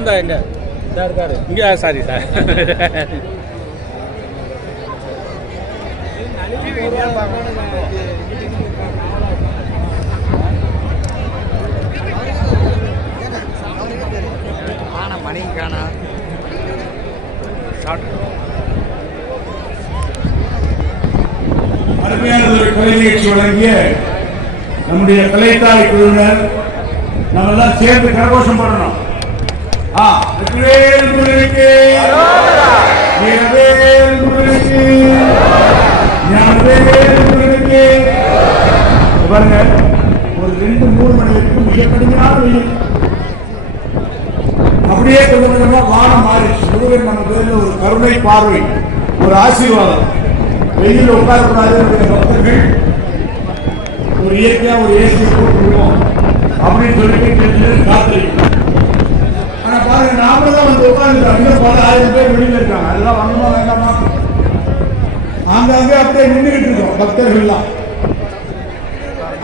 சாந்தா எங்க இருக்காரு இங்கே? Sorry sir. அருமையான ஒரு கலை நிகழ்ச்சி வழங்கிய நம்முடைய கலைத்தாய் குழுவினர் நம்ம எல்லாம் சேர்ந்து கரகோஷம் பண்ணணும். பாருங்க, ஒரு 2-3 மணி வரைக்கும் மிக கடுமையான வெயில். அப்படியே கொஞ்சம் கொஞ்சமா வானம் மாறிச்சு. முருகன் நம்ம பேர்ல ஒரு கருணை பார்வை, ஒரு ஆசீர்வாதம். வெயில் உட்காரக்கூடாது பக்தர்கள் ஒரு இயற்கையா ஒரு ஏசியை போட்டுருவோம் அப்படின்னு சொல்லிட்டு காத்திருக்கோம். ஆனா பாருங்க, நாம தான் வந்து உட்கார்ந்துருக்காங்க. பல 1000 பேர் வெளியில இருக்காங்க. அதெல்லாம் வாங்கணுமா வேண்டாமா? ஆங்காங்கே அப்படியே நின்றுகிட்டு இருக்கோம் பக்தர்கள்லாம்.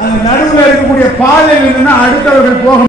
அந்த நடுவில் இருக்கக்கூடிய பாதையில் நின்னா அடுத்தவர்கள் போக